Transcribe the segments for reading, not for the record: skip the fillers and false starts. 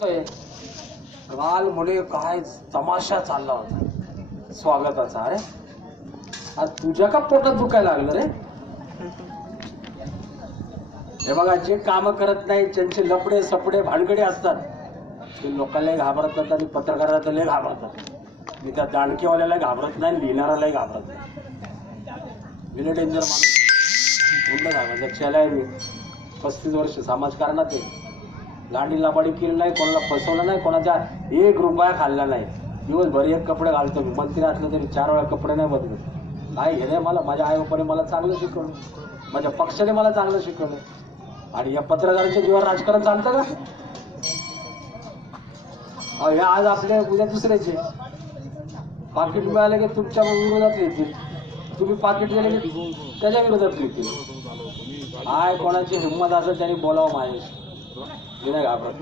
काल मुले काय तमाशा चालला होता स्वागताचा. अरे आज तुझ्या का पोटात दुखायला लागलं रे? हे बघा, जे काम करत नाही ज्यांचे लपडे सपडे भानगडे असतात ते लोकांनाही घाबरतात आणि पत्रकाराला लय घाबरतात. मी त्या दांडकेवाल्याला घाबरत नाही, लिहिणाऱ्यालाही घाबरत नाही. विले डेंजर माणूस कुठलं सांगायचं. चलाय मी 35 वर्ष समाजकारणात आहे. लांडी लाबाडी केली नाही, कोणाला फसवलं नाही, कोणाच्या 1 रुपया खाल्ला नाही. दिवसभर 1 कपडे घालतो मी. मंत्री असलं तरी 4 वेळा कपडे नाही बदलत. काय हे नाही, मला माझ्या आई बापाने मला चांगलं शिकवलं, माझ्या पक्षाने मला चांगलं शिकवलं. आणि या पत्रकारांच्या जीवावर राजकारण चालतं का? हे आज आपले उद्या दुसऱ्याचे पाकिट मिळाले की तुमच्या विरोधात लिहितील, तुम्ही पाकिट दिले की त्याच्या विरोधात लिहितील. काय कोणाची हिंमत असेल त्यांनी बोलावं माझ्याशी. मी नाही घाबरत.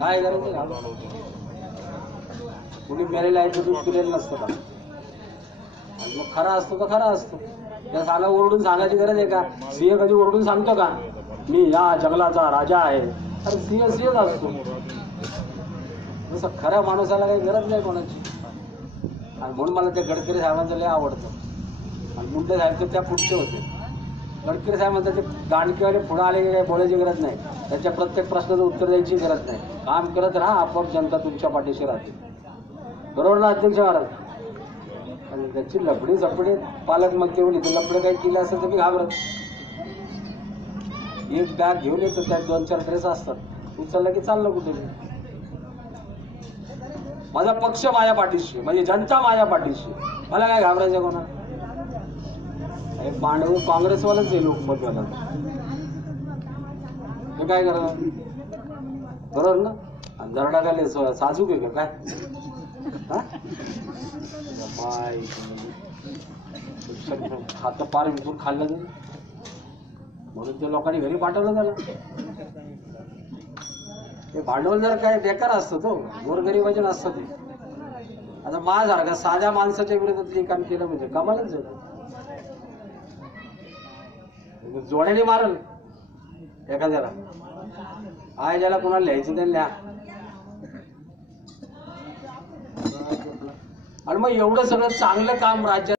काय करायचं घाबरत? कुणी मेलेलं आहे तर दूध पिलेलं नसतं का? आणि मग खरा असतो तर खरा असतो. त्या सांगा ओरडून सांगायची गरज आहे का? सिंह कधी ओरडून सांगतो का मी या जंगलाचा राजा आहे? अरे सिंह सिंहच असतो. जसं खऱ्या माणसाला काही गरज नाही कोणाची. आणि म्हणून मला ते गडकरी साहेबांचं लय आवडतं. आणि मुंडे साहेब तर त्या पुढचे होते. गडकरी साहेब म्हणतात ते दांडकेवाले पुढे आले की काही बोलायची गरज नाही, त्याच्या प्रत्येक प्रश्नाचं उत्तर द्यायची गरज नाही. काम करत राहा, आपोआप जनता तुमच्या पाठीशी राहते. बरोबर ना अध्यक्ष महाराज? आणि त्याची लफडी झपडी पालकमंत्री होऊन इथे लफडे काही केले असेल तर मी घाबरत. एक बॅग घेऊन येतो, त्यात 2-4 ड्रेस असतात, उचललं की चाललं कुठे. माझा पक्ष माझ्या पाठीशी, म्हणजे जनता माझ्या पाठीशी. मला काय घाबरायचं कोणा? पांडव काँग्रेसवालाच आहे लोकमतवाला. हे काय करा? बरोबर ना? दरडा काय साजूक आहे का काय? खातं पार विकून खाल्लं तरी म्हणून ते लोकांनी घरी पाठवलं त्याला. ते भांडवल जर काय बेकार असतं तो, गोरगरिबाचे नसतं ते. आता माझ्यासारखा साध्या माणसाच्या विरोधात काम केलं म्हणजे कमालच झालं. जोड्याने मारल एखाद्याला. आय ज्याला कोणाला लिहायचं त्याला लिहा. आणि मग एवढं सगळं चांगलं काम राज्यात